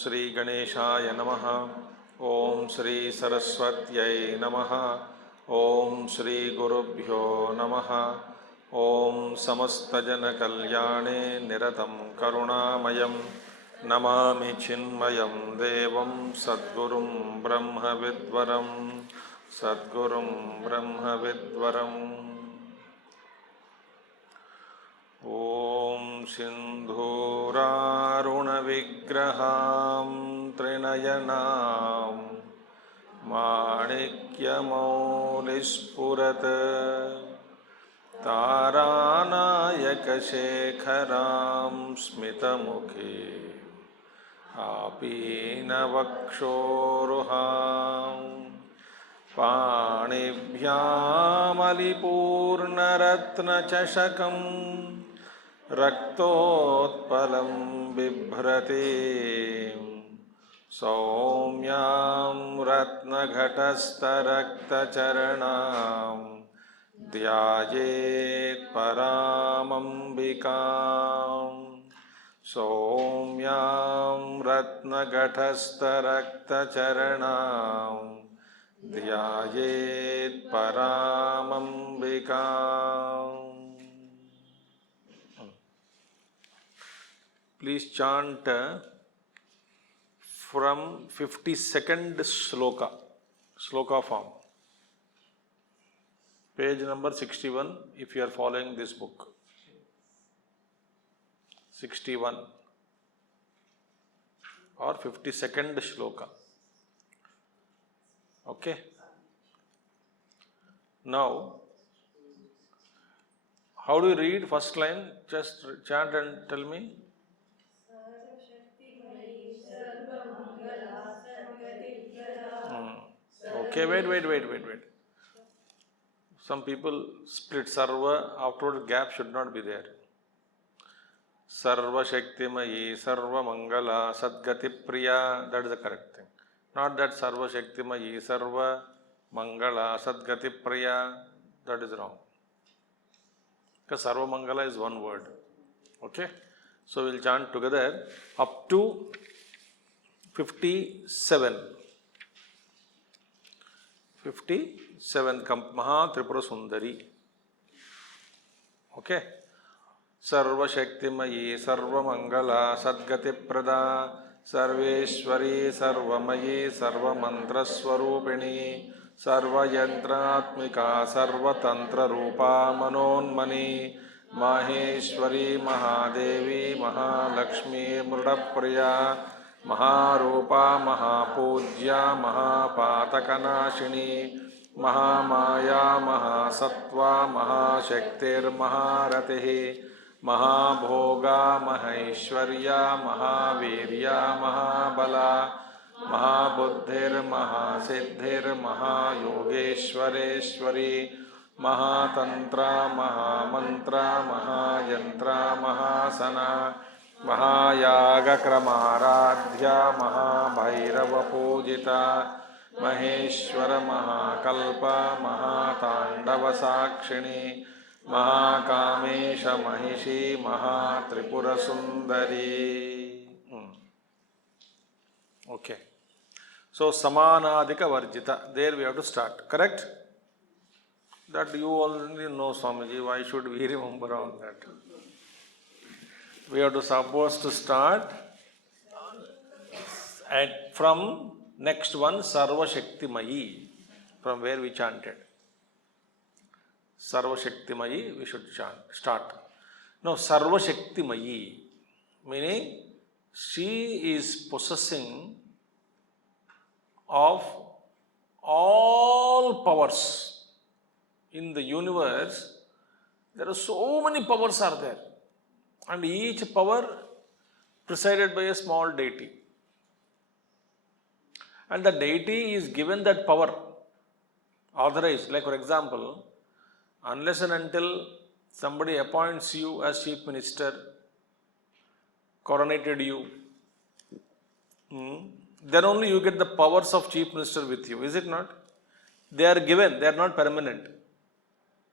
श्री गणेशाय नमः। ओम श्री सरस्वत्यै नमः। ओम श्री गुरुभ्यो नमः। ओम समस्तजनकल्याणे निरतं करुणामयं नमामि चिन्मयं देवं सद्गुरुं ब्रह्मविद्वरं सद्गुरुं ब्रह्मविद्वरम्। ॐ सिन्धूरारुणविग्रहां त्रिनयनां माणिक्यमौलिस्फुरत् तारानायकशेखरां स्मितमुखे आपीनवक्षोरुहां पाणिभ्यामलिपूर्णरत्नचषकम् रक्तोत्पलं बिभ्रते सौम्यां रत्नघटस्थरक्तचरणां ध्यायेत् परामम्बिकां सौम्यां रत्नघटस्थरक्तचरणां ध्यायेत् परामम्बिकाम्। Please chant from 52nd sloka form, page number 61 if you are following this book. 61 or 52nd shloka. Okay. Now, how do you read first line? Just chant and tell me. Okay, wait. Some people split sarva, afterward gap should not be there. Sarva Shaktimayi, Sarva Mangala, Sadgati Priya, that is the correct thing. Not that Sarva Shaktimayi, Sarva Mangala, Sadgati Priya, that is wrong. Because Sarva Mangala is one word. Okay? So we will chant together up to 57. 57 Maha Tripura Sundari. Okay? Sarva Shaktimayi, Sarva Mangala, Sadgati Prada, Sarveshwari, Sarvamayi, Sarva Mantra Swarupini, Sarva Yantratmika, Sarva Tantra Rupa Manonmani, Maheshwari, Mahadevi, Mahalakshmi, Mrudapriya, Maharupa, Mahapujya, Mahapatakanashini, Mahamaya, Mahasatva, Mahashaktir, Maharatihi, Mahabhoga, Maheshwarya, Mahavirya, Mahabala, Mahabuddhir, Mahasiddhir, Mahayogeshwareshwari, Mahatantra, Mahamantra, Mahayantra, Mahasana, Mahayaga Kramaradhya, Mahabhairava Pujita, Maheshwara Mahakalpa, Mahatandava Sakshini, Mahakamesha Mahishi, Mahatripura Sundari. Okay. So Samanadika Varjita, there we have to start, correct? That you already know, Swamiji, why should we remember all that? We are supposed to start from next one, Sarva Shaktimayi, from where we chanted. Sarva Shaktimayi, we should start. Now, Sarva Shaktimayi, meaning she is possessing of all powers. In the universe, there are so many powers are there. and each power presided by a small deity. And the deity is given that power, authorized. Like for example, unless and until somebody appoints you as chief minister, coronated you, then only you get the powers of chief minister with you, is it not? They are given, they are not permanent.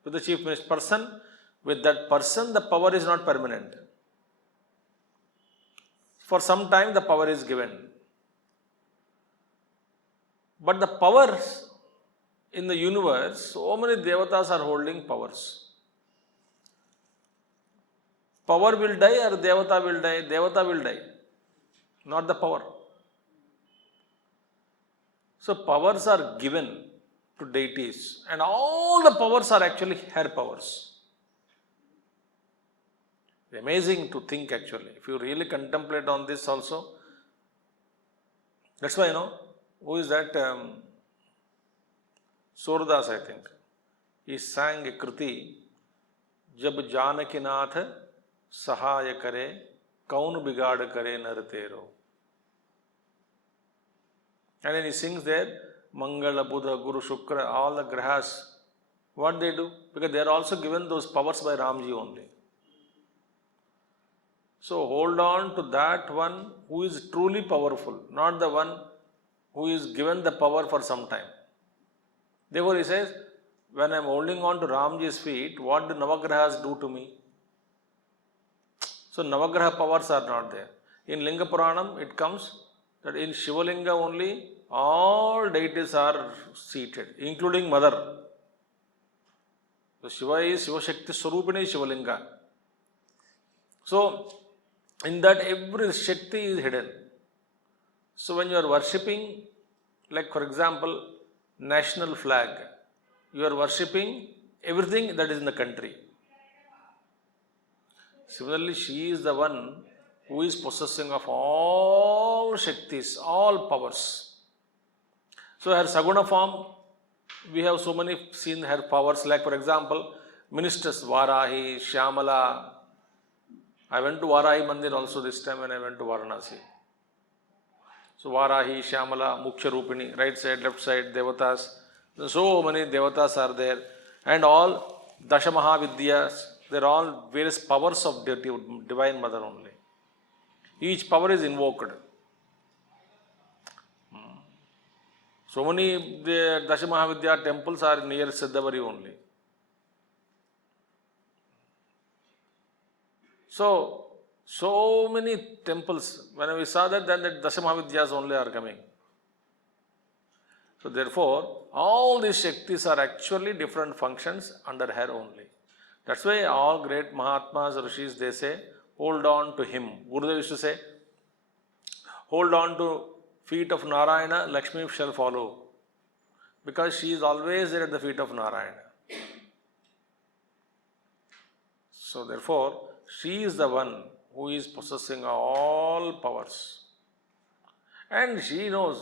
With the chief minister person, with that person, the power is not permanent. For some time, the power is given. But the powers in the universe, so many devatas are holding powers. Power will die or devata will die? Devata will die, not the power. So powers are given to deities, and all the powers are actually her powers. It's amazing to think actually. If you really contemplate on this also, that's why, who is that? Surdas, I think. He sang a Kriti, Jab Janakinath Sahaya Kare, Kaun Bigad Kare Nar Tero. And then he sings there, Mangala, Buddha, Guru, Shukra, all the grahas. What they do? Because they are also given those powers by Ramji only. So hold on to that one who is truly powerful, not the one who is given the power for some time. Therefore he says, when I am holding on to Ramji's feet, what do Navagrahas do to me? So Navagraha powers are not there. In Linga Puranam, it comes that in Shivalinga only, all deities are seated, including Mother. So Shiva is Shiva Shakti Swarupini Shivalinga. So in that every Shakti is hidden. So when you are worshipping, like for example, national flag, you are worshipping everything that is in the country. Similarly, she is the one who is possessing of all Shaktis, all powers. So her Saguna form, we have so many seen her powers, like for example, ministers, Varahi, Shyamala. I went to Varahi Mandir also this time when I went to Varanasi. So Varahi, Shyamala, Mukhya Rupini, right side, left side, Devatas. So many Devatas are there. And all Dasha Mahavidyas, they are all various powers of Divine Mother only. Each power is invoked. So many Dasha Mahavidya temples are near Siddhavari only. So many temples, when we saw that, then the Dasha Mahavidyas only are coming. So therefore, all these Shaktis are actually different functions under her only. That's why all great Mahatmas, Rishis, they say, hold on to him. Gurudev used to say, hold on to feet of Narayana, Lakshmi shall follow. Because she is always there at the feet of Narayana. So therefore, she is the one who is possessing all powers. And she knows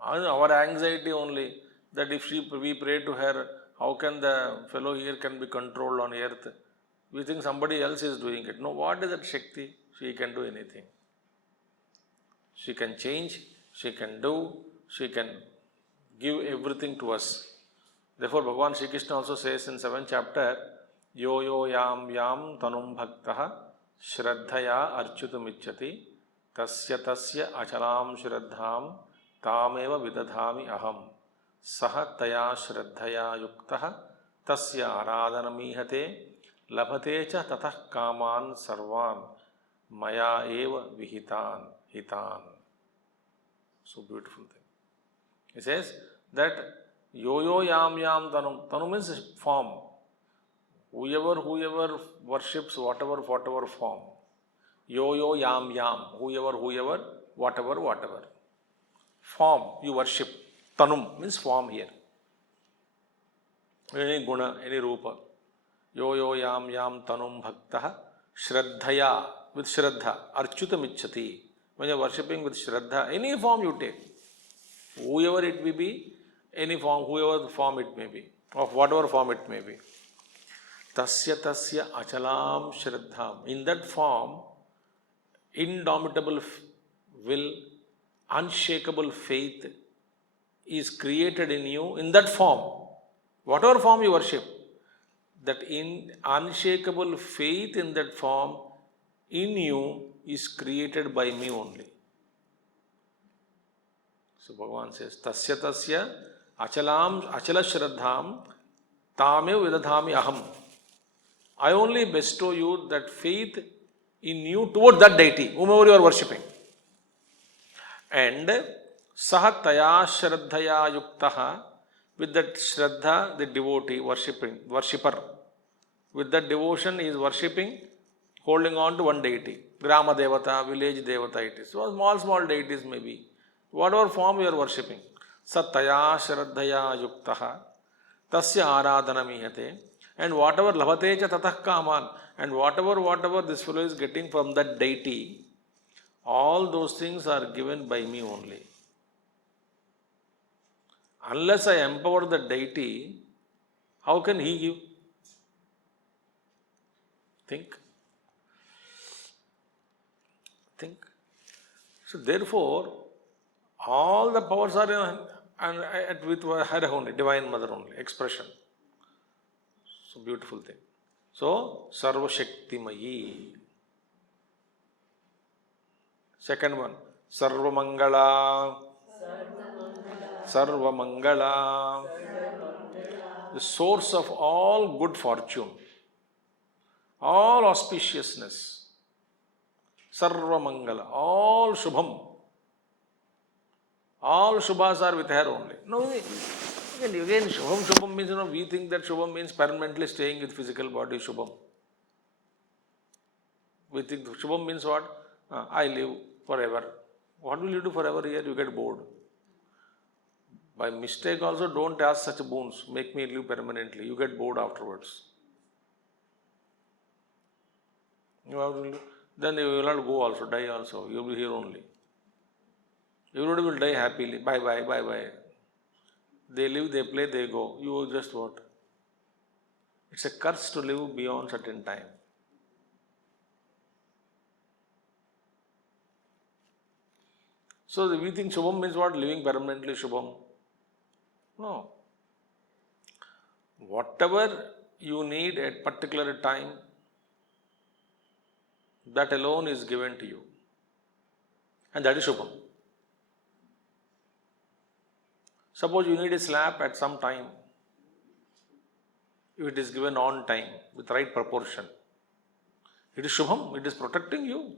our anxiety only, that if we pray to her, how can the fellow here can be controlled on earth? We think somebody else is doing it. No, what is that Shakti? She can do anything. She can change, she can do, she can give everything to us. Therefore, Bhagavan Shri Krishna also says in 7th chapter, Yo yo yam yam tanum bhaktaha shraddhaya archutum icchati tasya achalam shraddham tameva vidadhami aham saha taya shraddhaya yuktaha tasya aradhanamihate labhate cha tatah kaman sarvan maya eva vihitan hitan. So beautiful thing. He says that yo yo yam yam tanum. Tanum means form. Whoever worships whatever form. Yo yo yam yam. Whoever, whatever. Form you worship. Tanum means form here. Any guna, any rupa. Yo yo yam yam tanum bhaktaha shraddhaya, with shraddha, archutam icchati. When you are worshipping with shraddha, any form you take, whoever it may be, any form, whoever form it may be, of whatever form it may be. Tasya tasya achalam shraddham. In that form, indomitable will, unshakable faith is created in you in that form. Whatever form you worship, that in unshakable faith in that form in you is created by me only. So Bhagavan says, Tasya tasya achala shraddham tamev vidadhami aham. I only bestow you that faith in you toward that deity, whomever you are worshipping. And saha taya shraddhaya yuktaha, with that shraddha, the devotee, worshipper, with that devotion he is worshipping, holding on to one deity. Grama devata, village devata it is. So small deities may be. Whatever form you are worshipping. Sataya shraddhaya yuktaha, tasya aradhana mihate. And whatever labhate cha tatah kaman, and whatever this fellow is getting from that deity, all those things are given by me only. Unless I empower the deity, how can he give? Think. So therefore, all the powers are with her only, Divine Mother only, expression. So beautiful thing. So, Sarva Shaktimayi. Second one, Sarva Mangala. Sarva Mangala. The source of all good fortune, all auspiciousness. Sarva Mangala, all Shubham. All Shubhas are with her only. No, again, Shubham means, we think that Shubham means permanently staying with physical body, Shubham. We think Shubham means what? I live forever. What will you do forever here? You get bored. By mistake also, don't ask such boons. Make me live permanently. You get bored afterwards. Then you will not go also, die also. You will be here only. Everybody will die happily. Bye bye. They live, they play, they go. You just what? It's a curse to live beyond certain time. So we think Shubham means what? Living permanently Shubham. No. Whatever you need at particular time, that alone is given to you. And that is Shubham. Suppose you need a slap at some time. If it is given on time, with right proportion, it is Shubham, it is protecting you.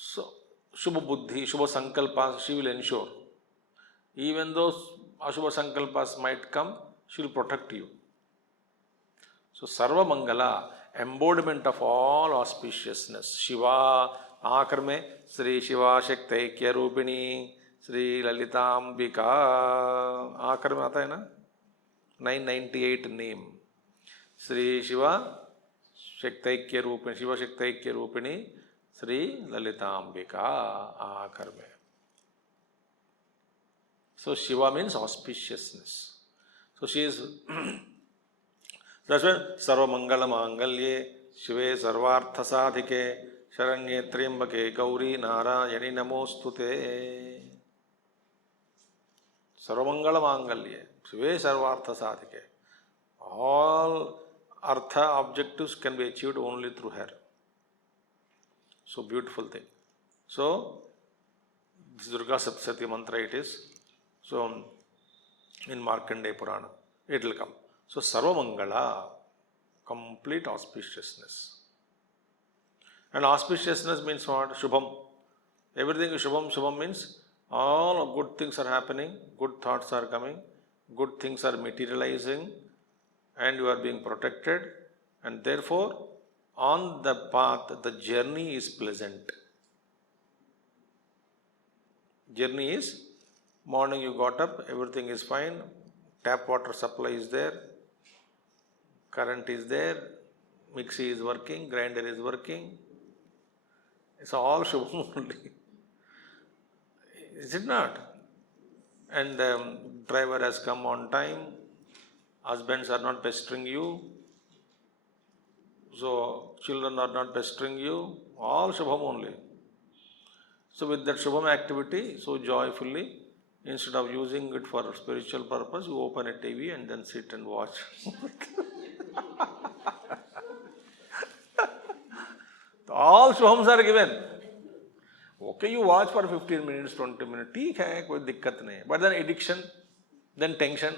So, Shubha Buddhi, Shubha Sankalpas, she will ensure. Even though Ashubha Sankalpas might come, she will protect you. So, Sarva Mangala, embodiment of all auspiciousness. Shiva, आखिर में श्री शिवा शक्तैक्य रूपिणी श्री ललितांबिका आखिर में आता है ना 998 name Shri Shiva शक्तैक्य रूपिणी Shiv शक्तैक्य रूपिणी Shri Lalitambika आखिर में. So Shiva means auspiciousness. So she is that's why Sarva Mangala Mangalye Shive Sarvartha Sadhike Sharanye Triambake Gauri Narayani Namostute. Sarvamangala Mangalye, Shive Sarvartha Sadhike. All Artha objectives can be achieved only through her. So beautiful thing. So, this Durga Sapsati mantra it is. So, in Markandeya Purana, it will come. So, Sarvamangala, complete auspiciousness. And auspiciousness means what? Shubham. Everything is Shubham. Shubham means all good things are happening, good thoughts are coming, good things are materializing, and you are being protected, and therefore, on the path, the journey is pleasant. Journey is, morning you got up, everything is fine, tap water supply is there, current is there, mixie is working, grinder is working. It's all Shubham only. Is it not? And the driver has come on time, husbands are not pestering you, so children are not pestering you, all Shubham only. So with that Shubham activity, so joyfully, instead of using it for spiritual purpose, you open a TV and then sit and watch. All Shubhams are given. Okay, you watch for 15 minutes, 20 minutes, ठीक है, कोई दिक्कत नहीं. But then addiction, then tension,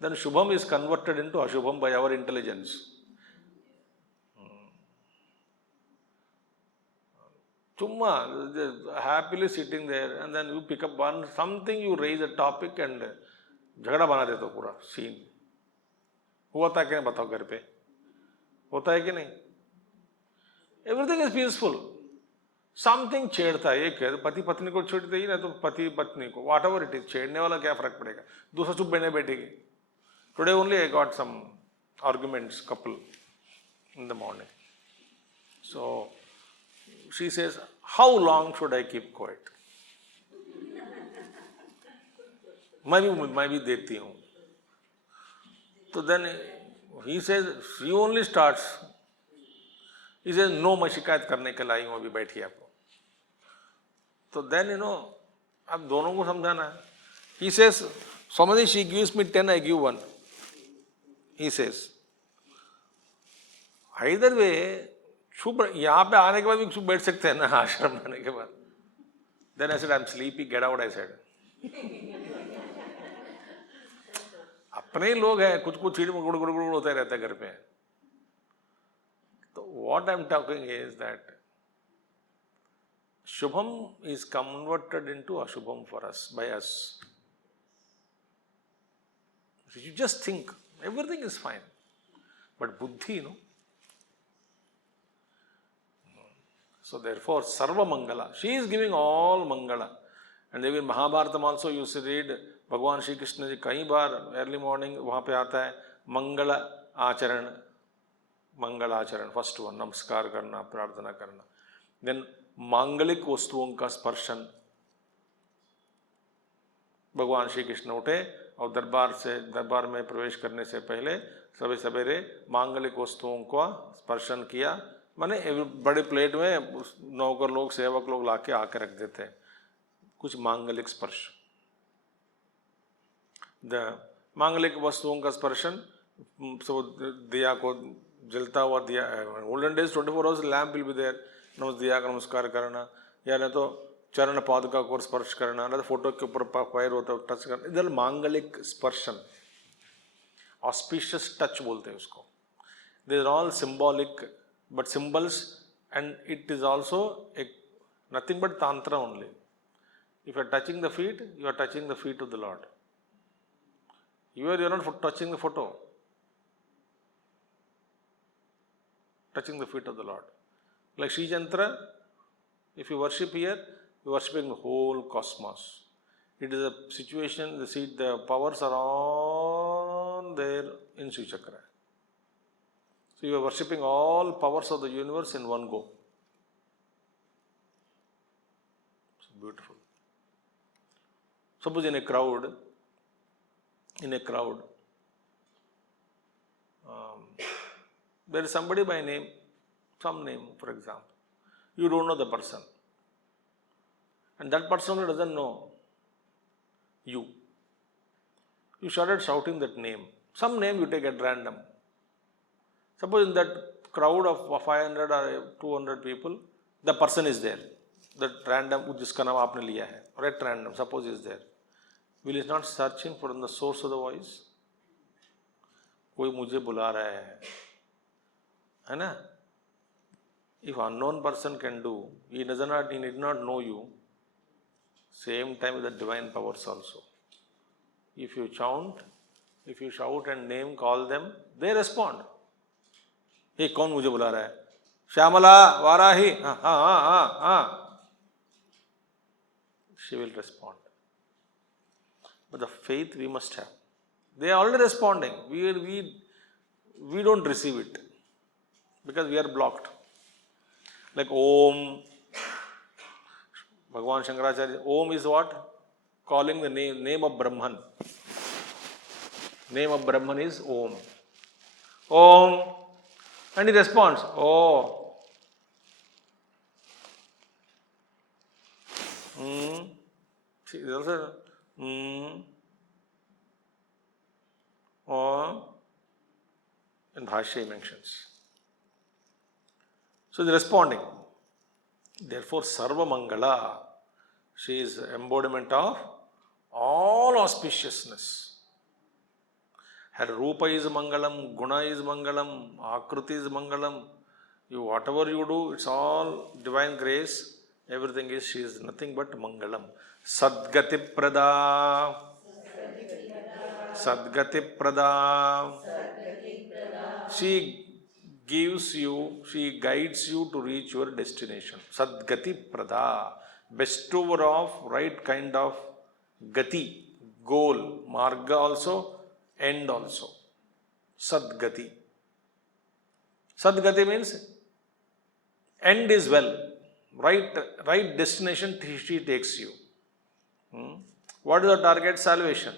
then Shubham is converted into Ashubham by our intelligence. Chumma, happily sitting there, and then you pick up something, you raise a topic and झगड़ा बना देते हो पूरा सीन. हुआ था क्या बताओ घर पे? होता है कि नहीं? Everything is peaceful. Something छेड़ता है, एक है पति पत्नी को छेड़ते ही ना, तो पति पत्नी को, whatever it is, छेड़ने वाला क्या फर्क पड़ेगा? दूसरा चुप बैठे बैठेगी. Today only I got some arguments couple in the morning. So she says, how long should I keep quiet? मैं भी देती हूँ. तो then he says, she only starts. He says, no, मैं शिकायत करने के लाई हूँ, अभी बैठिए आप. तो then अब दोनों को समझाना है. He says, Swami, she gives me 10, I give 1. He says, either way, चुप यहाँ पे आने के बाद भी चुप बैठ सकते हैं ना, आश्रम आने के बाद. Then I said, I'm sleepy, get out, I said. अपने ही लोग हैं, कुछ कुछ चीज में गुड़ गुड़ गुड़ होता रहता है घर पे. तो what I'm talking is that Shubham is converted into Ashubham for us, by us. So you just think everything is fine, but buddhi, So therefore, Sarva Mangala. She is giving all Mangala. And even Mahabharatam also you should read, Bhagwan Shri Krishna ji कई बार early morning वहाँ पे आता है मंगल आचरण, first one, नमस्कार करना, प्रार्थना करना. Then मांगलिक वस्तुओं का स्पर्शन. भगवान श्री कृष्ण उठे और दरबार में प्रवेश करने से पहले सवेरे मांगलिक वस्तुओं का स्पर्शन किया. माने बड़े प्लेट में नौकर लोग, सेवक लोग लाके आके रख देते हैं कुछ मांगलिक स्पर्श. मांगलिक वस्तुओं का स्पर्शन, दिया को जलता हुआ दिया. Olden days 24 hours lamp will be there. दिया का नमस्कार करना, या नहीं तो चरण पादुका को स्पर्श करना, ना तो फोटो के ऊपर पैर होता है टच करना. इधर मांगलिक स्पर्शन, ऑस्पिशियस टच बोलते हैं उसको. They are all symbolic but symbols, and it is also nothing but tantra only. If you are touching the feet, you are touching the feet of the Lord. You are not touching the photo, touching the feet of the Lord. Like Sri Jantra, if you worship here, you are worshipping the whole cosmos. It is a situation, the powers are all there in Sri Chakra. So you are worshipping all powers of the universe in one go. It's beautiful. Suppose in a crowd, there is somebody by name, some name for example. You don't know the person. And that person doesn't know you. You started shouting that name. Some name you take at random. Suppose in that crowd of 500 or 200 people, the person is there. That random, jiska naam aapne liya hai, or at random, suppose is there. Will he not searching for the source of the voice? कोई मुझे बुला रहा है ना? If unknown person can do, he need not know you. Same time with the divine powers also. If you chant, if you shout and name, call them, they respond. Hey, कौन मुझे बुला रहा है? श्यामला, वाराही, हाँ. She will respond. But the faith we must have. They are already responding. We don't receive it because we are blocked. Like Om, Bhagwan Shankaracharya, Om is what? Calling the name of Brahman. Name of Brahman is Om. Om. And he responds, oh. See, there's also Om. In Bhashya he mentions. So he's responding. Therefore, Sarva Mangala. She is embodiment of all auspiciousness. Her Rupa is Mangalam, Guna is Mangalam, Akruti is Mangalam. Whatever you do, it's all divine grace. Everything is, she is nothing but Mangalam. Sadgati Prada. Sadgati Prada. She gives you, she guides you to reach your destination. Sadgati Prada. Bestower of right kind of gati, goal, marga also, end also. Sadgati. Sadgati means end is well. Right destination she takes you. What is the target? Salvation.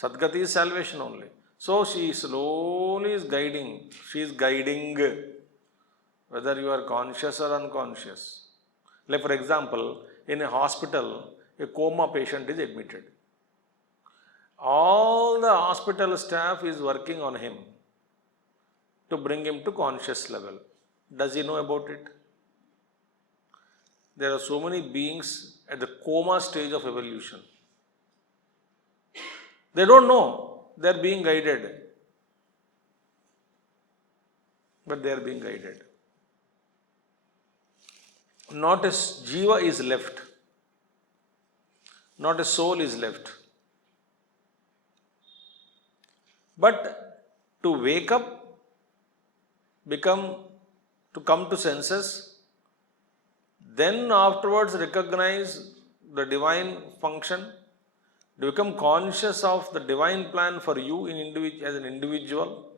Sadgati is salvation only. So she slowly is guiding. She is guiding whether you are conscious or unconscious. Like for example, in a hospital, a coma patient is admitted. All the hospital staff is working on him to bring him to conscious level. Does he know about it? There are so many beings at the coma stage of evolution. They don't know. They are being guided. But they are being guided. Not a jiva is left. Not a soul is left. But to wake up, to come to senses, then afterwards recognize the divine function, to become conscious of the divine plan for you as an individual.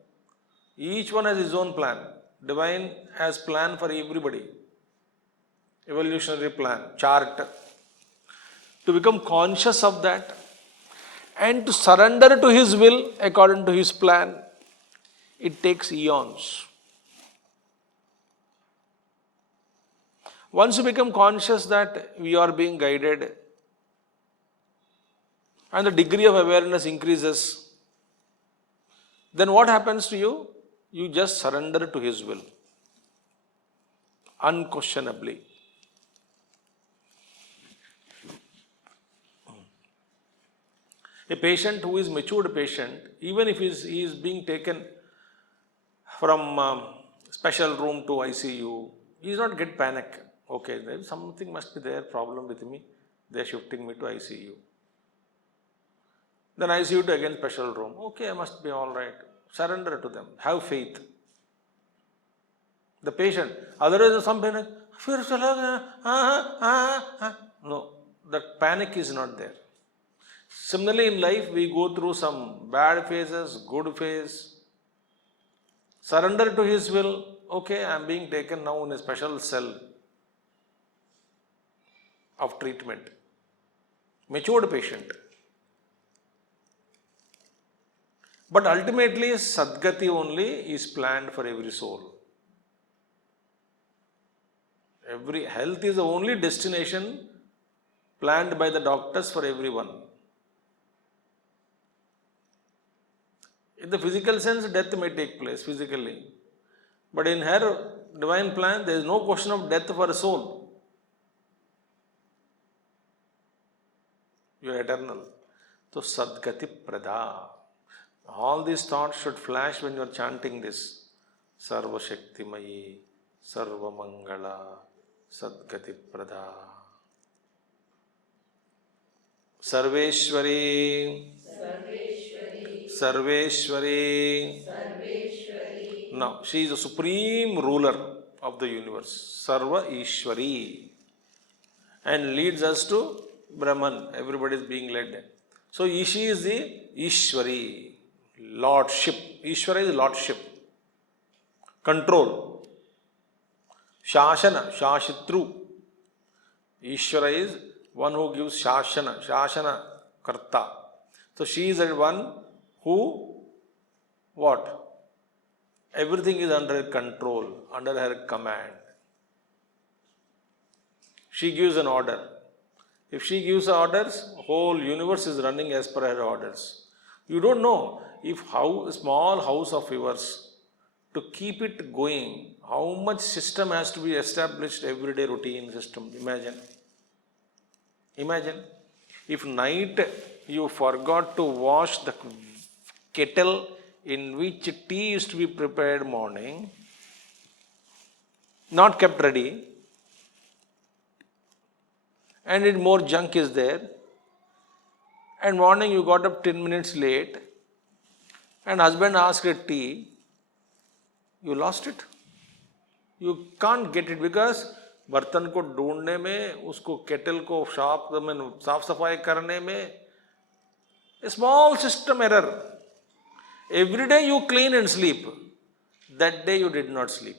Each one has his own plan. Divine has plan for everybody. Evolutionary plan, chart. To become conscious of that and to surrender to his will according to his plan, it takes eons. Once you become conscious that we are being guided and the degree of awareness increases, then what happens to you? You just surrender to his will, unquestionably. A patient who is matured patient, even if he is being taken from special room to ICU, he does not get panic. Okay, there something must be there, problem with me. They are shifting me to ICU. Then ICU to again special room. Okay, I must be all right. Surrender to them. Have faith. The patient. Otherwise, some panic. No, that panic is not there. Similarly, in life, we go through some bad phases, good phase. Surrender to his will. Okay, I am being taken now in a special cell of treatment. Matured patient. But ultimately, Sadgati only is planned for every soul. Every health is the only destination planned by the doctors for everyone. In the physical sense, death may take place physically. But in her divine plan, there is no question of death for a soul. You are eternal. So, Sadgati Prada. All these thoughts should flash when you are chanting this. Sarva Shaktimayi, Sarva Mangala, Sadgati Prada. Sarveshwari, Sarveshwari. Now, she is the supreme ruler of the universe. Sarva Ishwari. And leads us to Brahman. Everybody is being led. So, she is the Ishwari. Lordship. Ishvara is lordship. Control. Shashana. Shashitru. Ishvara is one who gives Shashana. Shashana Karta. So she is the one who what? Everything is under her control, under her command. She gives an order. If she gives orders, whole universe is running as per her orders. You don't know if how a small house of yours, to keep it going, how much system has to be established, everyday routine system. Imagine if night you forgot to wash the kettle in which tea is to be prepared morning, not kept ready, and more junk is there, and morning you got up 10 minutes late, and husband asked a tea, you lost it. You can't get it because बर्तन को ढूंढने में, उसको kettle को साफ सफाई करने में, a small system error. Every day you clean and sleep. That day you did not sleep.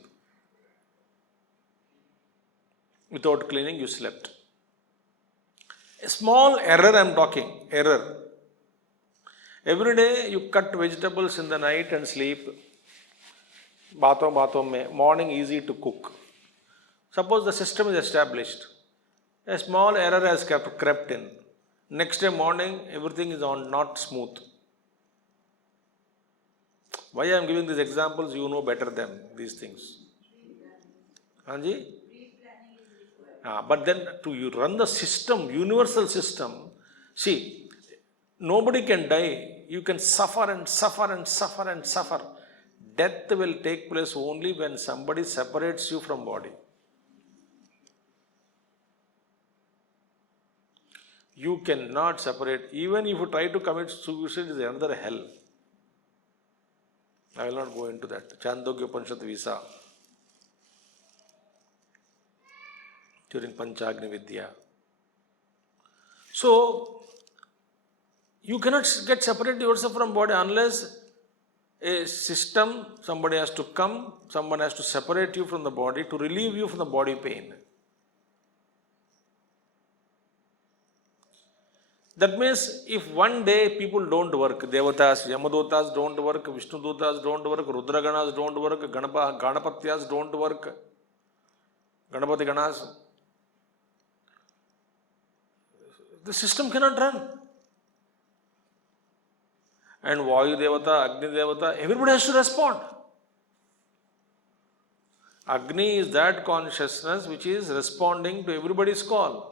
Without cleaning you slept. A small error I am talking, error. Every day you cut vegetables in the night and sleep. Baaton mein, morning easy to cook. Suppose the system is established. A small error has crept in. Next day morning everything is not smooth. Why I am giving these examples? You know better than these things. Hanji? But then to run the system, universal system, see, nobody can die. You can suffer and suffer and suffer and suffer. Death will take place only when somebody separates you from body. You cannot separate. Even if you try to commit suicide, it is another hell. I will not go into that. Chandogya Upanishad Visa. During Panchagni Vidya. So, you cannot get separate yourself from body unless a system, somebody has to come, someone has to separate you from the body to relieve you from the body pain. That means if one day people don't work, Devatas, Yamadotas don't work, Vishnudotas don't work, Rudraganas don't work, Ganapatyas don't work, Ganapati Ganas, the system cannot run. And Vayu Devata, Agni Devata, everybody has to respond. Agni is that consciousness which is responding to everybody's call.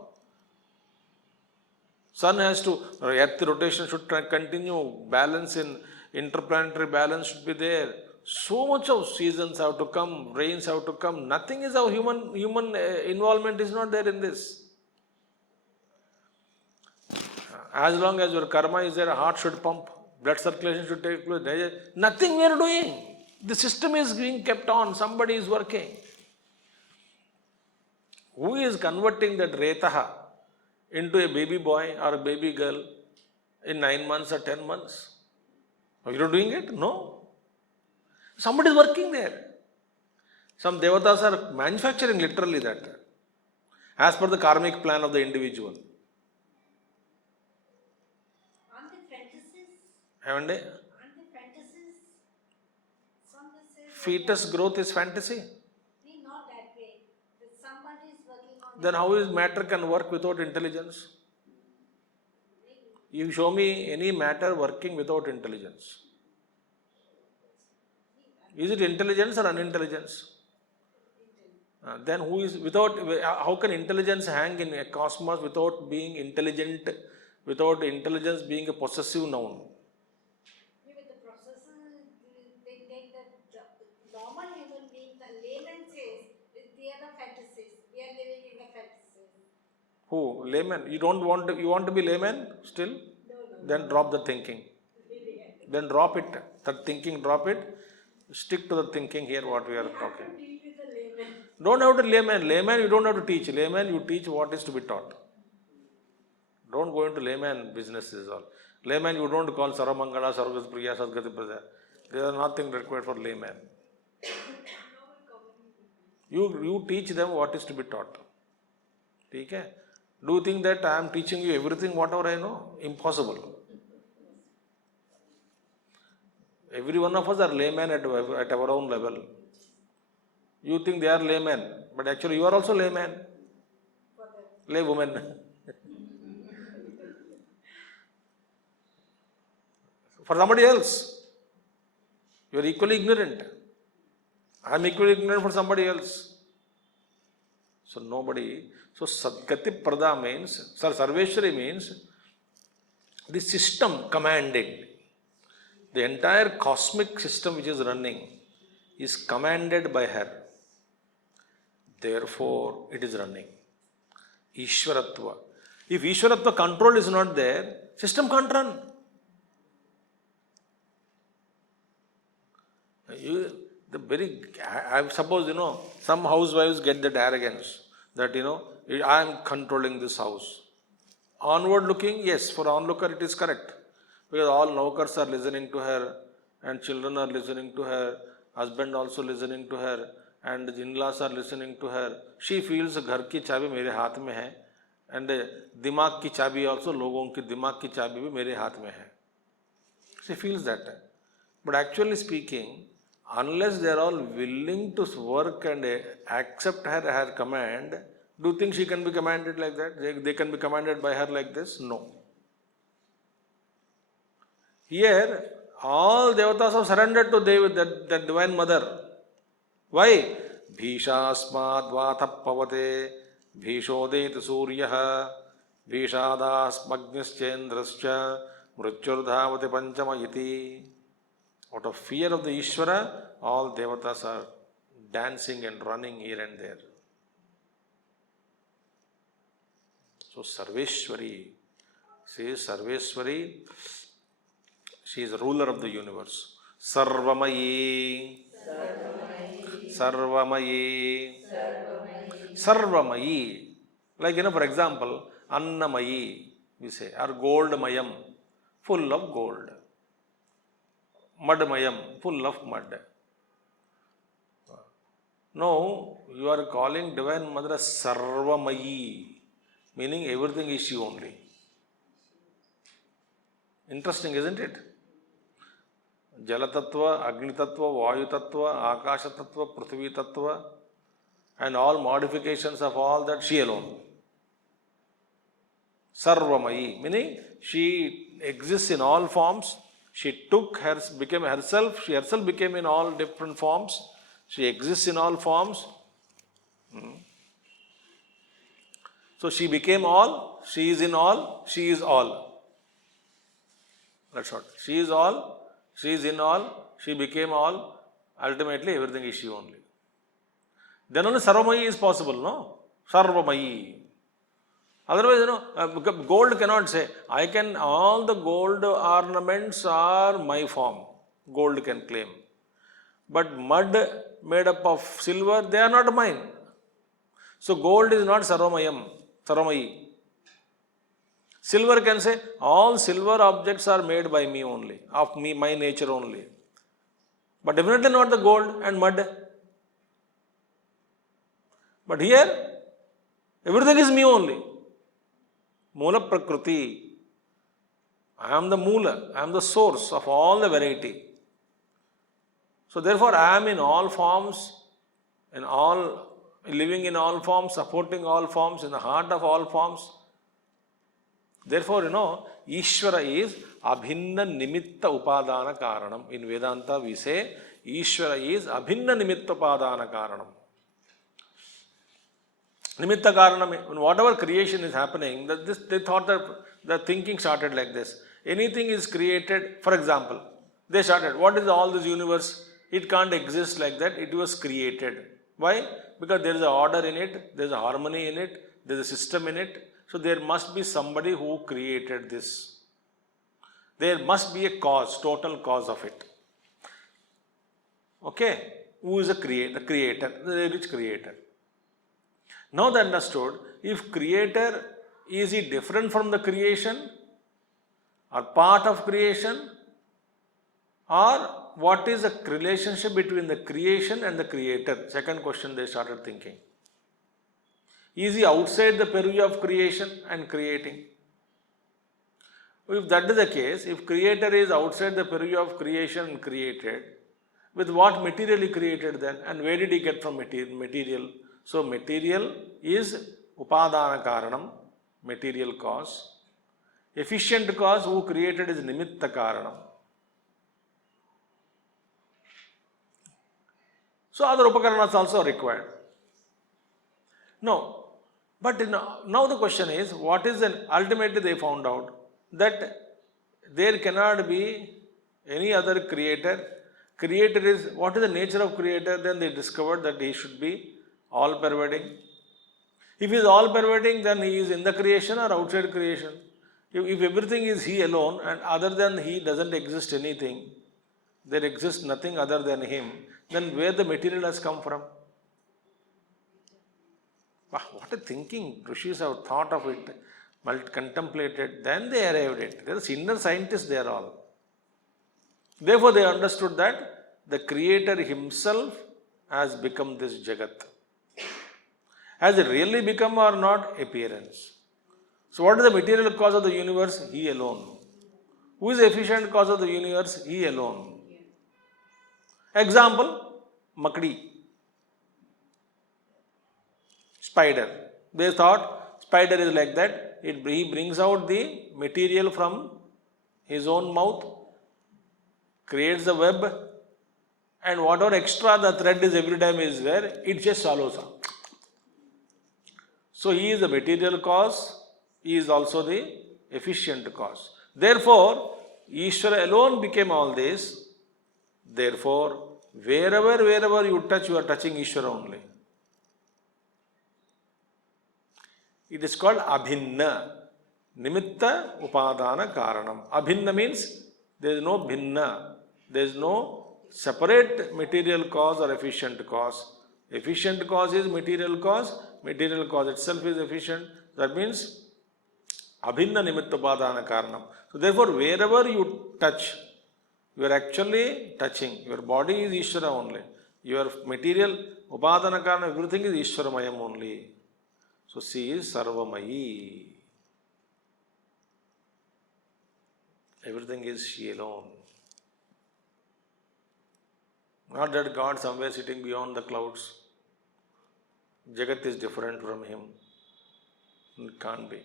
Sun has to, earth rotation should continue, balance in, interplanetary balance should be there. So much of seasons have to come, rains have to come. Nothing is our human involvement is not there in this. As long as your karma is there, heart should pump, blood circulation should take place. Nothing we are doing. The system is being kept on, somebody is working. Who is converting that retaha into a baby boy or a baby girl in 9 months or 10 months? Are you not doing it? No. Somebody is working there. Some devatas are manufacturing literally that, as per the karmic plan of the individual. Aren't they fantasies? Haven't they? Aren't they fantasies? Some say Fetus growth is fantasy. not that way. That somebody is working on Then how is matter can work without intelligence? You show me any matter working without intelligence. Is it intelligence or unintelligence? Then who is without? How can intelligence hang in a cosmos without being intelligent? Without intelligence being a possessive noun? With the processes, they take the normal human being, the layman says, they are the fantasies. We are living in the fantasies. Who? Layman. You want to be layman still? No. Then drop the thinking. Then drop it. That thinking, drop it. Stick to the thinking here what we are talking. Deal with the layman. Don't have to layman. Layman you don't have to teach. Layman you teach what is to be taught. Don't go into layman businesses all. Layman you don't call Saramangala, Sarvagati Priya, Sadgati Prada. There is nothing required for layman. You teach them what is to be taught. Okay? Do you think that I am teaching you everything whatever I know? Impossible. Every one of us are laymen at our own level. You think they are laymen, but actually you are also layman, laywoman. For somebody else, you are equally ignorant. I am equally ignorant for somebody else. So Sadgati Prada means, Sarveshwari means the system commanding. The entire cosmic system which is running is commanded by her. Therefore, it is running. Ishwaratva. If Ishwaratva control is not there, system can't run. I suppose, some housewives get that arrogance that, I am controlling this house. Onward looking, yes, for onlooker it is correct. Because all naukars are listening to her, and children are listening to her, husband also listening to her, and the in-laws are listening to her. She feels घर की चाबी मेरे हाथ में है, and दिमाग की चाबी also, लोगों की दिमाग की चाबी भी मेरे हाथ में है. She feels that. But actually speaking, unless they are all willing to work and accept her command, do you think she can be commanded like that? They can be commanded by her like this? No. Here, all devatas have surrendered to that divine mother. Why? Bhishasmad vatha pavate, bhishodet suryaha, bhishadaspagnischendrascha, mrutyurdhavate panchama iti. Out of fear of the Ishvara, all devatas are dancing and running here and there. So Sarveshwari, she is the ruler of the universe. Sarvamayi. Like, for example, Annamayi, we say, or Goldmayam, full of gold. Madmayam, full of mud. Now, you are calling Divine Mother as Sarvamayi, meaning everything is she only. Interesting, isn't it? Jalatattva, Agni Tattva, Vayu Tattva, Akasha Tattva, Prithvi Tattva, and all modifications of all that, she alone. Sarvamayi, meaning she exists in all forms. She became herself, she herself became in all different forms. She exists in all forms. So she became all, she is in all, she is all. That's what. She is all, she is in all, she became all. Ultimately, everything is she only. Then only Sarvamayi is possible, no? Sarvamayi. Otherwise, gold cannot say, all the gold ornaments are my form. Gold can claim. But mud made up of silver, they are not mine. So gold is not Sarvamayi. Silver can say, all silver objects are made by me only, of me, my nature only. But definitely not the gold and mud. But here, everything is me only. Mula Prakriti. I am the Mula, I am the source of all the variety. So therefore, I am in all forms, living in all forms, supporting all forms, in the heart of all forms. Therefore, Ishvara is Abhinna Nimitta Upadana Karanam. In Vedanta, we say Ishvara is Abhinna Nimitta Upadana Karanam. Nimitta Karanam, when whatever creation is happening, they thought that the thinking started like this. Anything is created, for example, they started, what is all this universe? It can't exist like that, it was created. Why? Because there is an order in it, there is a harmony in it, there is a system in it. So there must be somebody who created this. There must be a cause, total cause of it. Okay? Who is the creator, the rich creator. Now they understood, if creator, is he different from the creation? Or part of creation? Or what is the relationship between the creation and the creator? Second question they started thinking. Is he outside the purview of creation and creating? If that is the case, if creator is outside the purview of creation and created, with what material he created then? And where did he get from material? So material is upadana karanam, material cause. Efficient cause who created is nimitta karanam. So other upakaranas also are required. No. But now the question is, what is then? Ultimately they found out that there cannot be any other creator. Creator is, what is the nature of creator? Then they discovered that he should be all pervading. If he is all pervading, then he is in the creation or outside creation. If everything is he alone and other than he doesn't exist anything, there exists nothing other than him, then where the material has come from? Wow, what a thinking! Rishis have thought of it, contemplated, then they arrived at it. There are inner scientists, they are all. Therefore, they understood that the creator himself has become this Jagat. Has it really become or not? Appearance. So, what is the material cause of the universe? He alone. Who is the efficient cause of the universe? He alone. Example, Makdi. Spider. They thought spider is like that. He brings out the material from his own mouth, creates the web, and whatever extra the thread is every time is there, it just swallows up. So he is the material cause, he is also the efficient cause. Therefore, Ishvara alone became all this. Therefore, wherever you touch, you are touching Ishvara only. It is called Abhinna. Nimitta Upadana Karanam. Abhinna means there is no Bhinna. There is no separate material cause or efficient cause. Efficient cause is material cause. Material cause itself is efficient. That means Abhinna Nimitta Upadana Karanam. So therefore, wherever you touch, you are actually touching. Your body is Ishvara only. Your material, Upadana Karanam, everything is Ishvaramayam only. So she is Sarvamayi. Everything is she alone. Not that God somewhere sitting beyond the clouds. Jagat is different from him. It can't be.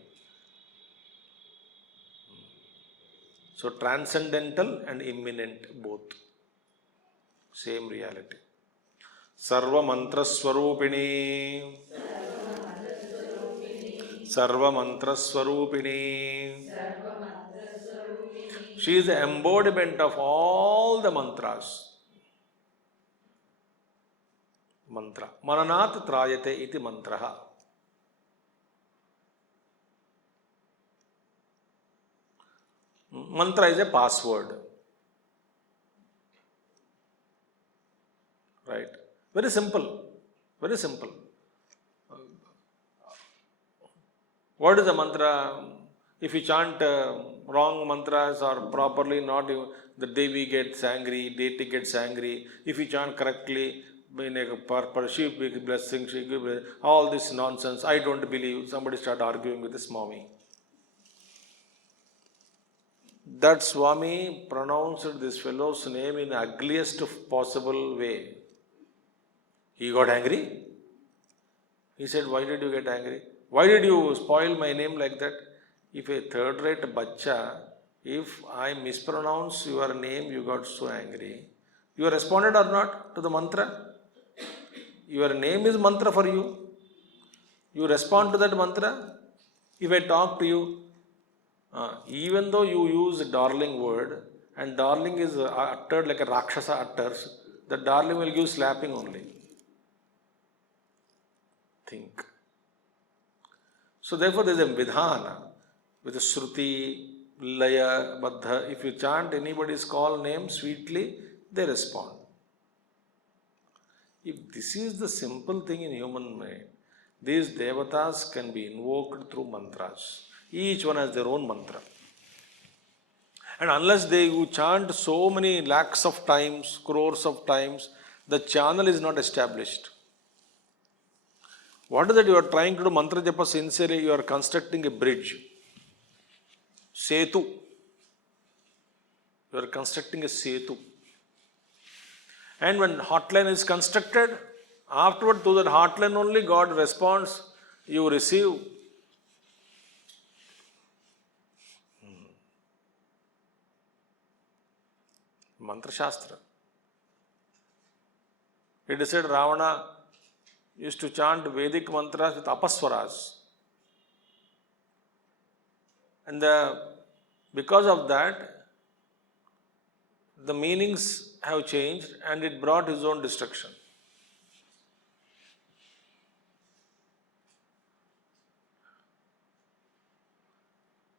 So transcendental and immanent both. Same reality. Sarva mantra swarupini. Sarva mantra swarupini. She is the embodiment of all the mantras. Mantra. Mananat trayate iti mantraha. Mantra is a password. Right? Very simple. Very simple. What is the mantra? If you chant wrong mantras or properly not, the Devi gets angry, deity gets angry. If you chant correctly, she gives blessing, she gives all this nonsense. I don't believe. Somebody start arguing with the Swami. That Swami pronounced this fellow's name in the ugliest possible way. He got angry. He said, why did you get angry? Why did you spoil my name like that? If a third-rate bacha, if I mispronounce your name, you got so angry. You responded or not to the mantra? Your name is mantra for you. You respond to that mantra. If I talk to you, even though you use a darling word, and darling is uttered like a Rakshasa utters, the darling will give slapping only. Think. So therefore there is a vidhana with a Shruti, Laya, Baddha. If you chant anybody's call name sweetly, they respond. If this is the simple thing in human mind, these devatas can be invoked through mantras. Each one has their own mantra. And unless you chant so many lakhs of times, crores of times, the channel is not established. What is that you are trying to do mantra japa sincerely? You are constructing a bridge. Setu. You are constructing a setu. And when hotline is constructed, afterward to that hotline only God responds, you receive. Mantra Shastra. It is said Ravana used to chant Vedic mantras with apaswaras. And because of that, the meanings have changed and it brought his own destruction.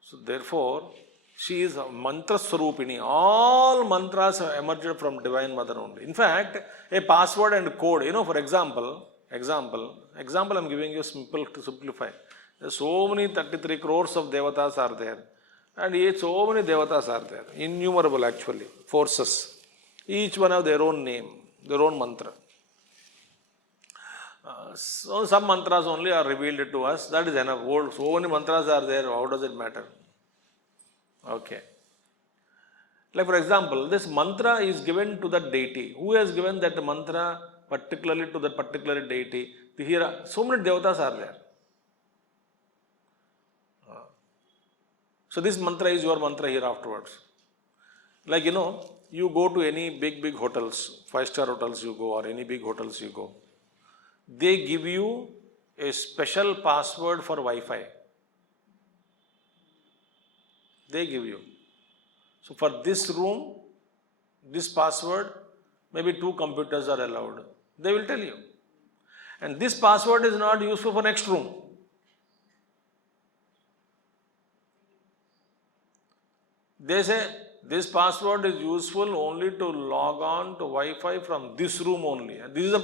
So therefore, she is a mantra swarupini. All mantras have emerged from Divine Mother only. In fact, a password and code, for example, I'm giving you simple to simplify. There's so many 33 crores of devatas are there. And yet so many devatas are there. Innumerable actually, forces. Each one have their own name, their own mantra. So some mantras only are revealed to us. That is enough. So many mantras are there. How does it matter? Okay. Like for example, this mantra is given to that deity. Who has given that mantra particularly to that particular deity? Here, so many devatas are there. So this mantra is your mantra here afterwards. Like you go to any big hotels, 5-star hotels you go or any big hotels you go. They give you a special password for Wi-Fi. They give you. So for this room, this password, maybe 2 computers are allowed. They will tell you. And this password is not useful for next room. They say this password is useful only to log on to Wi-Fi from this room only. And this is a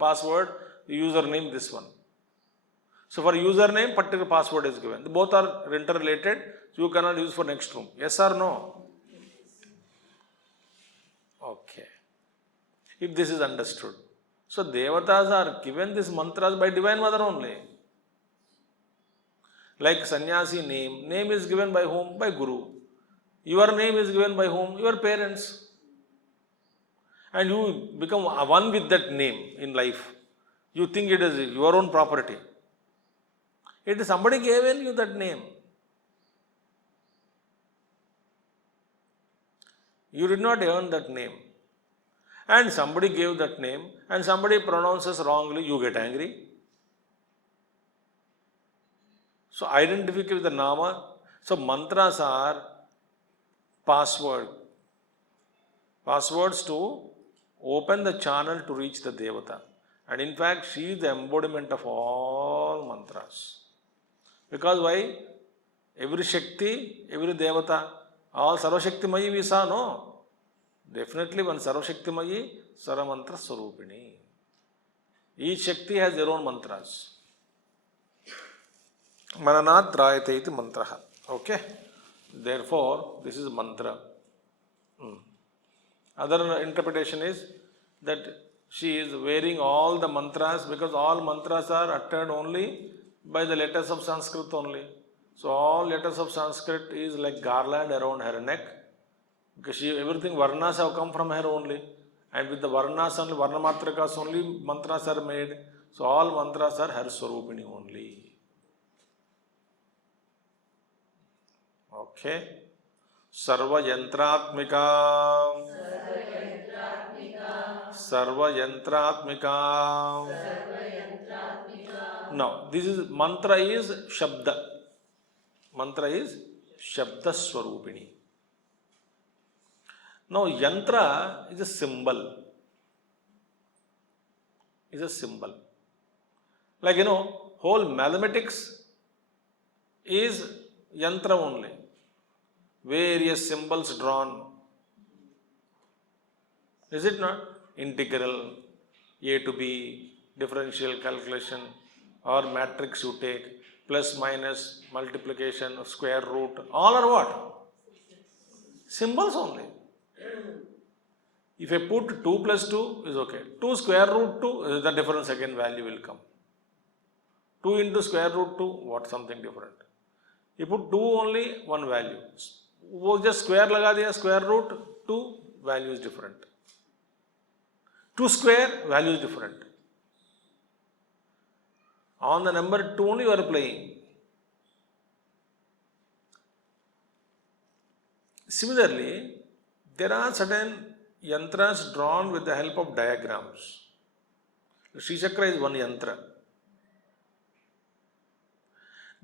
password, username, this one. So for username, particular password is given. Both are interrelated, so you cannot use for next room. Yes or no? Okay. If this is understood. So devatas are given these mantras by Divine Mother only. Like sannyasi name is given by whom? By Guru. Your name is given by whom? Your parents. And you become one with that name in life. You think it is your own property. It is somebody given you that name. You did not earn that name. And somebody gave that name and somebody pronounces wrongly, you get angry. So identify with the nama. So mantras are passwords to open the channel to reach the devata. And in fact, she is the embodiment of all mantras. Because why? Every Shakti, every devata, all Sarvashaktimayi we saw, no? Definitely one Sarvashaktimayi, Saramantra Swarupini. Each Shakti has their own mantras. Mananat Rayate iti mantraha. Okay? Therefore, this is mantra. Other interpretation is that she is wearing all the mantras because all mantras are uttered only by the letters of Sanskrit only. So all letters of Sanskrit is like garland around her neck because everything varnas have come from her only. And with the varnas only, varnamatrakas only mantras are made. So all mantras are her Swarupini only. Okay. Sarva Yantratmika. Sarva Yantratmika. Now, this is mantra is Shabda. Mantra is Shabda Swarupini. Now, Yantra is a symbol. Is a symbol. Like, whole mathematics is Yantra only. Various symbols drawn. Is it not? Integral, A to B, differential calculation, or matrix you take, plus, minus, multiplication, square root, all are what? Symbols only. If I put 2 plus 2 is okay. 2 square root 2, the difference again value will come. 2 into square root 2, what? Something different. You put 2 only, one value. वो just square लगा दिया, square root 2, value is different. 2 square, value is different. On the number 2 only you are playing. Similarly, there are certain yantras drawn with the help of diagrams. Sri Chakra is one yantra.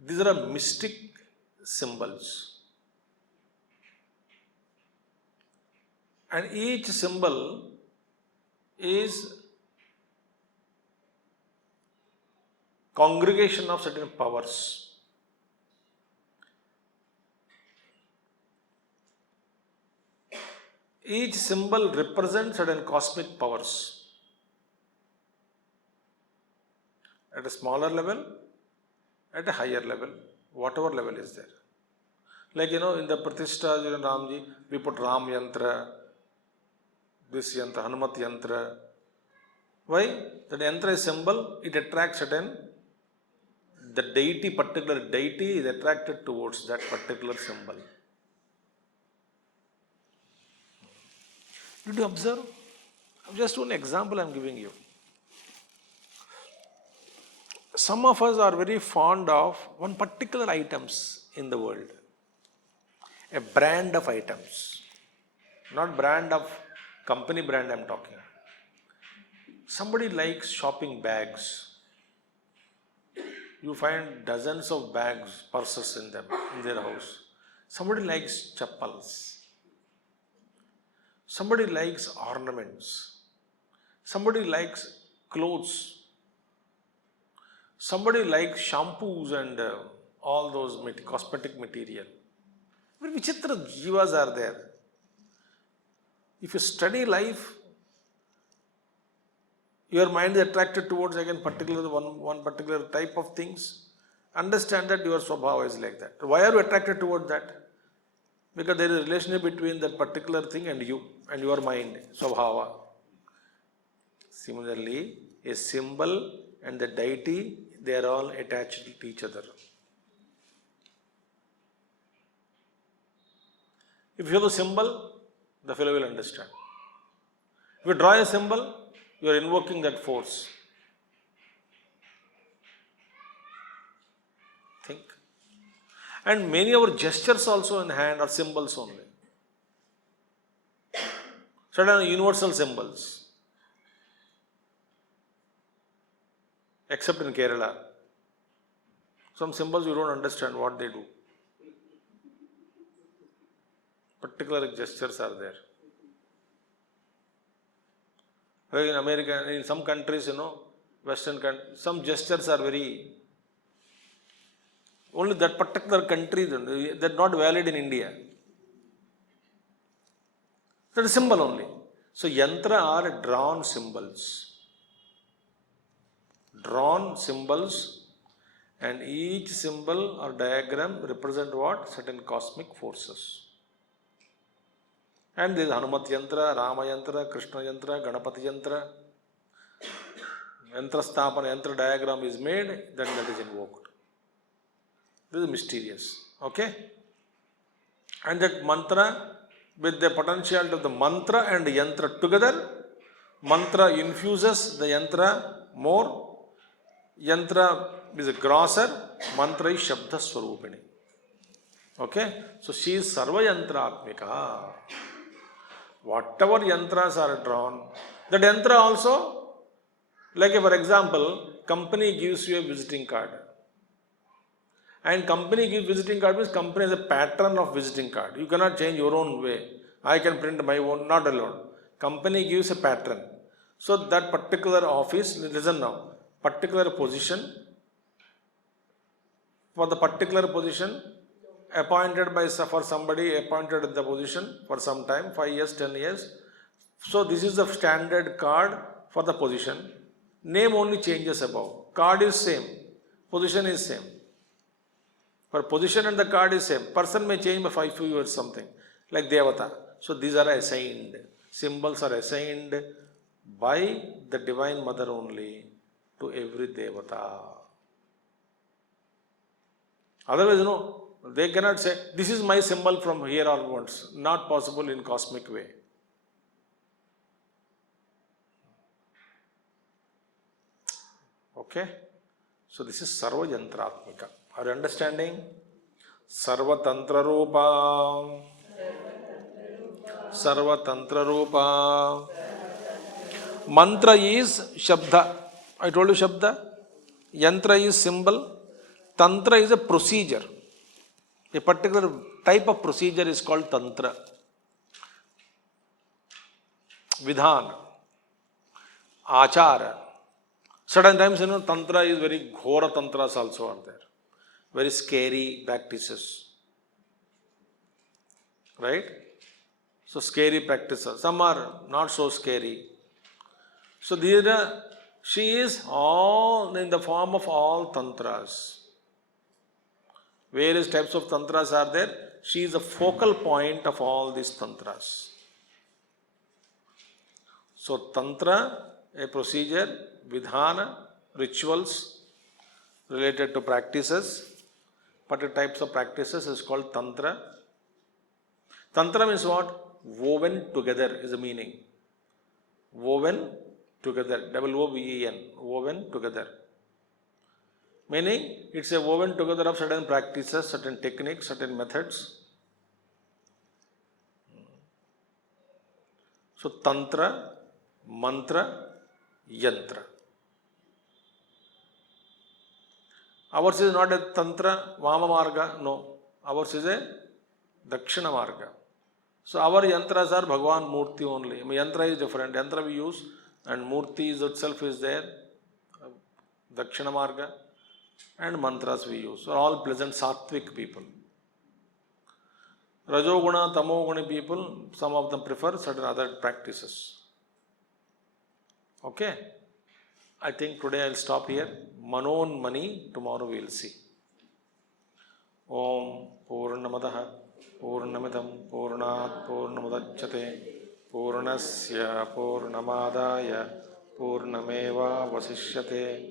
These are mystic symbols. And each symbol is congregation of certain powers. Each symbol represents certain cosmic powers. At a smaller level, at a higher level, whatever level is there. Like, in the Pratishtha, Ramji, we put Ram Yantra, this Yantra, Hanumat Yantra. Why? That Yantra is symbol, it attracts certain, the deity, particular deity is attracted towards that particular symbol. Did you observe? Just one example I am giving you. Some of us are very fond of one particular items in the world. A brand of items. Not brand of company brand I am talking. Somebody likes shopping bags. You find dozens of bags, purses in them, in their house. Somebody likes chappals. Somebody likes ornaments. Somebody likes clothes. Somebody likes shampoos and all those cosmetic material. Very vichitra jivas are there. If you study life, your mind is attracted towards again particular one particular type of things. Understand that your swabhava is like that. Why are you attracted towards that? Because there is a relationship between that particular thing and you and your mind, swabhava. Similarly, a symbol and the deity, they are all attached to each other. If you have a symbol, the fellow will understand. If you draw a symbol, you are invoking that force. Think. And many of our gestures also in hand are symbols only. Certain universal symbols. Except in Kerala. Some symbols you don't understand what they do. Particular gestures are there. In America, in some countries, Western countries, some gestures are very, only that particular country, they're not valid in India. That is symbol only. So, yantra are drawn symbols. Drawn symbols, and each symbol or diagram represent what? Certain cosmic forces. And there is Hanumat Yantra, Rama Yantra, Krishna Yantra, Ganapati Yantra. Yantra Stapana, Yantra diagram is made, then that is invoked. This is mysterious. Okay? And that mantra, with the potentiality of the mantra and the yantra together, mantra infuses the yantra more. Yantra is a grosser, mantra is Shabda Swarupini. Okay? So she is Sarva Yantra Atmika. Whatever yantras are drawn, that yantra also, like for example, company gives you a visiting card. And company gives visiting card means company has a pattern of visiting card. You cannot change your own way. I can print my own, not alone. Company gives a pattern. So that particular office, listen now, particular position, for the particular position, appointed by for somebody appointed in the position for some time, 5 years, 10 years. So this is the standard card for the position. Name only changes above. Card is same. Position is same. For position and the card is same. Person may change by 5 years something. Like Devata. So these are assigned. Symbols are assigned by the Divine Mother only to every Devata. Otherwise, They cannot say, this is my symbol from here onwards. Not possible in cosmic way. Okay? So this is Sarva Yantratmika. Are you understanding? Sarva Tantra Rupa. Sarva Tantra Rupa. Mantra is Shabda. I told you Shabda. Yantra is symbol. Tantra is a procedure. A particular type of procedure is called Tantra. Vidhana. Achara. Certain times, Tantra is very Ghora Tantras also are there. Very scary practices. Right? So, scary practices. Some are not so scary. So, she is all in the form of all Tantras. Various types of Tantras are there. She is a focal point of all these Tantras. So, Tantra, a procedure, Vidhana, rituals related to practices. Particular types of practices is called Tantra. Tantra means what? Woven together is the meaning. Woven together. W-O-V-E-N. Woven together. Meaning, it's a woven together of certain practices, certain techniques, certain methods. So, Tantra, Mantra, Yantra. Ours is not a Tantra, Vama Marga, no. Ours is a Dakshina Marga. So, our Yantras are Bhagavan Murti only. Yantra is different. Yantra we use and Murti itself is there. Dakshina Marga. And mantras we use. So all pleasant sattvic people. Rajoguna, Tamoguna people, some of them prefer certain other practices. Okay? I think today I'll stop here. Manon Mani, tomorrow we'll see. Om Purnamadaha Purnamidam Purnat Purnamadachyate Purnasya Purnamadaya Purnameva Vasishyate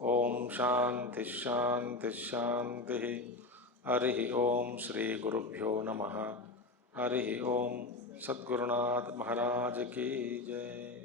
Om Shanti Shanti Shanti. Harihi Om Shri Gurubhyo Namaha. Harihi Om Sadgurunath Maharaj Ki Jai.